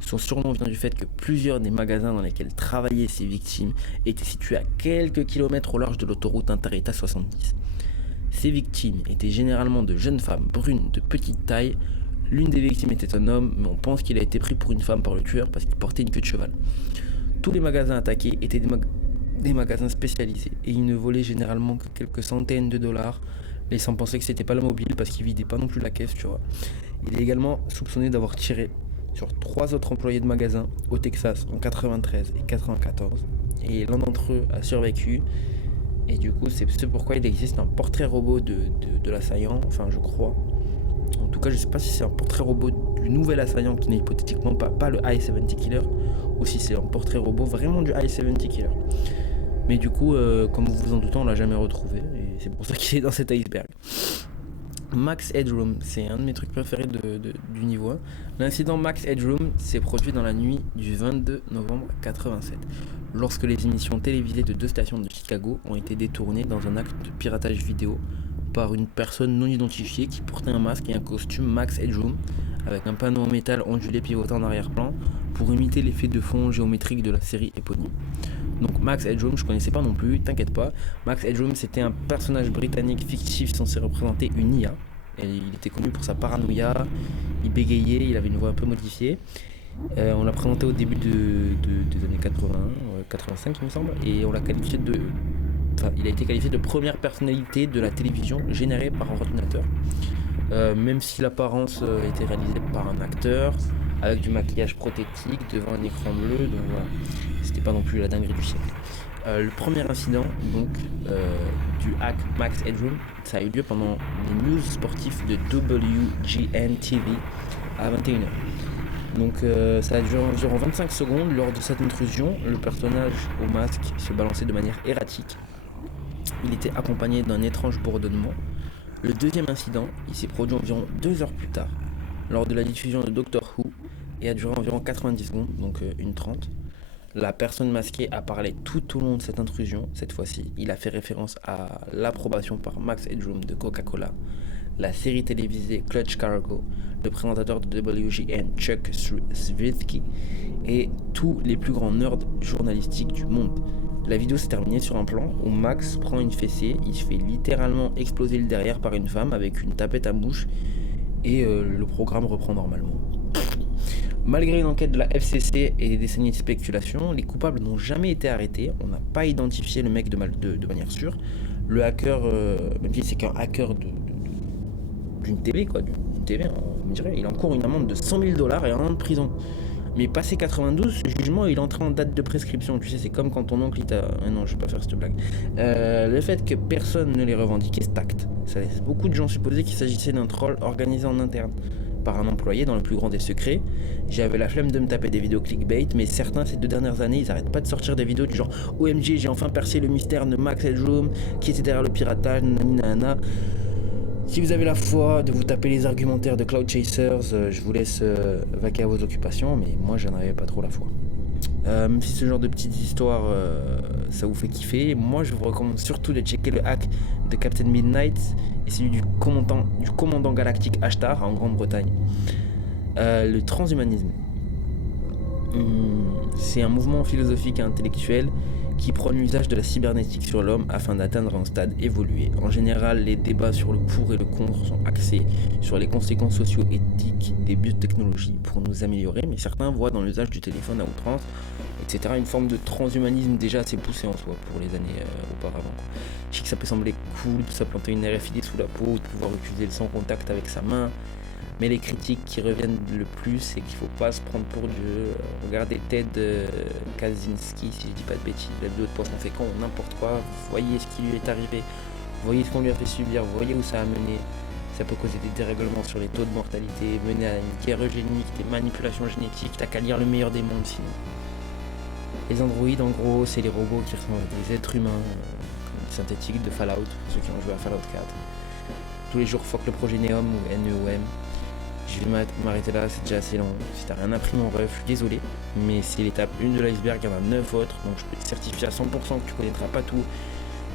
Son surnom vient du fait que plusieurs des magasins dans lesquels travaillaient ses victimes étaient situés à quelques kilomètres au large de l'autoroute Interétat 70. Ces victimes étaient généralement de jeunes femmes brunes de petite taille. L'une des victimes était un homme, mais on pense qu'il a été pris pour une femme par le tueur parce qu'il portait une queue de cheval. Tous les magasins attaqués étaient des magasins spécialisés et ils ne volaient généralement que quelques centaines de dollars, laissant penser que c'était pas le mobile parce qu'ils vidaient pas non plus la caisse, tu vois. Il est également soupçonné d'avoir tiré sur 3 autres employés de magasins au Texas en 93 et 94 et l'un d'entre eux a survécu et du coup c'est ce pourquoi il existe un portrait robot de l'assaillant, enfin je crois. En tout cas je sais pas si c'est un portrait robot du nouvel assaillant qui n'est hypothétiquement pas le I-70 Killer ou si c'est un portrait robot vraiment du I-70 Killer. Mais du coup comme vous vous en doutez on l'a jamais retrouvé et c'est pour ça qu'il est dans cet iceberg. Max Headroom, c'est un de mes trucs préférés du niveau 1. L'incident Max Headroom s'est produit dans la nuit du 22 novembre 87, lorsque les émissions télévisées de 2 stations de Chicago ont été détournées dans un acte de piratage vidéo par une personne non identifiée qui portait un masque et un costume Max Headroom avec un panneau en métal ondulé pivotant en arrière-plan pour imiter l'effet de fond géométrique de la série éponyme. Donc Max Headroom, je connaissais pas non plus, t'inquiète pas. Max Headroom, c'était un personnage britannique fictif censé représenter une IA. Et il était connu pour sa paranoïa, il bégayait, il avait une voix un peu modifiée. On l'a présenté au début des années 80, 85 il me semble, et on l'a qualifié de il a été qualifié de première personnalité de la télévision générée par un ordinateur. Même si l'apparence était réalisée par un acteur, avec du maquillage prothétique devant un écran bleu, donc voilà, c'était pas non plus la dinguerie du siècle. Le premier incident donc du hack Max Headroom, ça a eu lieu pendant les news sportifs de WGN TV à 21h. Donc ça a duré environ 25 secondes. Lors de cette intrusion, le personnage au masque se balançait de manière erratique. Il était accompagné d'un étrange bourdonnement. Le deuxième incident, il s'est produit environ 2 heures plus tard, lors de la diffusion de Doctor Who, et a duré environ 90 secondes, donc 1:30. La personne masquée a parlé tout au long de cette intrusion. Cette fois-ci, il a fait référence à l'approbation par Max Headroom de Coca-Cola, la série télévisée Clutch Cargo, le présentateur de WGN Chuck Swirsky et tous les plus grands nerds journalistiques du monde. La vidéo s'est terminée sur un plan où Max prend une fessée, il se fait littéralement exploser le derrière par une femme avec une tapette à mouche et le programme reprend normalement. Malgré une enquête de la FCC et des décennies de spéculation, les coupables n'ont jamais été arrêtés. On n'a pas identifié le mec de manière sûre. Le hacker, même si c'est qu'un hacker d'une TV, quoi, d'une TV, on dirait, il encourt une amende de $100 000 et 1 an de prison. Mais passé 92, ce jugement il est entré en date de prescription. Tu sais, c'est comme quand ton oncle il t'a... non, je vais pas faire cette blague. Le fait que personne ne les revendiquait, c'est acte. Ça laisse beaucoup de gens supposer qu'il s'agissait d'un troll organisé en interne par un employé dans le plus grand des secrets. J'avais la flemme de me taper des vidéos clickbait, mais certains ces 2 dernières années, ils arrêtent pas de sortir des vidéos du genre OMG, j'ai enfin percé le mystère de Max Headroom, qui était derrière le piratage, nanana. Si vous avez la foi de vous taper les argumentaires de Cloud Chasers, je vous laisse vaquer à vos occupations, mais moi j'en avais pas trop la foi. Même si ce genre de petites histoires ça vous fait kiffer, moi je vous recommande surtout de checker le hack de Captain Midnight et celui du commandant galactique Ashtar en Grande-Bretagne. Le transhumanisme, c'est un mouvement philosophique et intellectuel qui prône l'usage de la cybernétique sur l'homme afin d'atteindre un stade évolué. En général, les débats sur le pour et le contre sont axés sur les conséquences socio-éthiques des biotechnologies pour nous améliorer, mais certains voient dans l'usage du téléphone à outrance, etc., une forme de transhumanisme déjà assez poussée en soi pour les années auparavant. Je sais que ça peut sembler cool de s'implanter une RFID sous la peau, de pouvoir utiliser le sans contact avec sa main, mais les critiques qui reviennent le plus, c'est qu'il faut pas se prendre pour Dieu. Regardez Ted Kaczynski, si je dis pas de bêtises, la vidéo de Poisson Fécond, n'importe quoi. Voyez ce qui lui est arrivé, voyez ce qu'on lui a fait subir, voyez où ça a mené. Ça peut causer des dérèglements sur les taux de mortalité, mener à une guerre eugénique, des manipulations génétiques. T'as qu'à lire le meilleur des mondes sinon. Les androïdes, en gros, c'est les robots qui ressemblent à des êtres humains, synthétiques de Fallout, pour ceux qui ont joué à Fallout 4. Tous les jours, fuck le projet Neom ou NEOM. Je vais m'arrêter là, c'est déjà assez long. Si t'as rien appris mon ref, je suis désolé. Mais c'est l'étape 1 de l'iceberg, il y en a 9 autres. Donc je peux te certifier à 100% que tu connaîtras pas tout.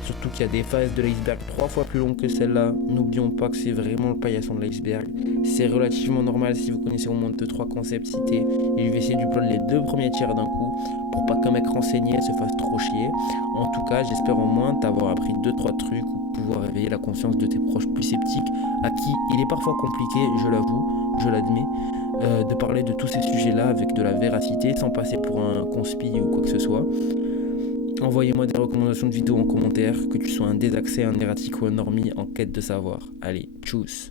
Surtout qu'il y a des phases de l'iceberg 3 fois plus longues que celle-là. N'oublions pas que c'est vraiment le paillasson de l'iceberg. C'est relativement normal si vous connaissez au moins 2-3 concepts cités. Et je vais essayer d'upload les 2 premiers tiers d'un coup pour pas qu'un mec renseigné se fasse trop chier. En tout cas, j'espère au moins t'avoir appris 2-3 trucs ou pouvoir réveiller la conscience de tes proches plus sceptiques à qui il est parfois compliqué, je l'avoue, je l'admets, de parler de tous ces sujets-là avec de la véracité sans passer pour un conspi ou quoi que ce soit. Envoyez-moi des recommandations de vidéos en commentaire, que tu sois un désaxé, un erratique ou un normie en quête de savoir. Allez, tchuss.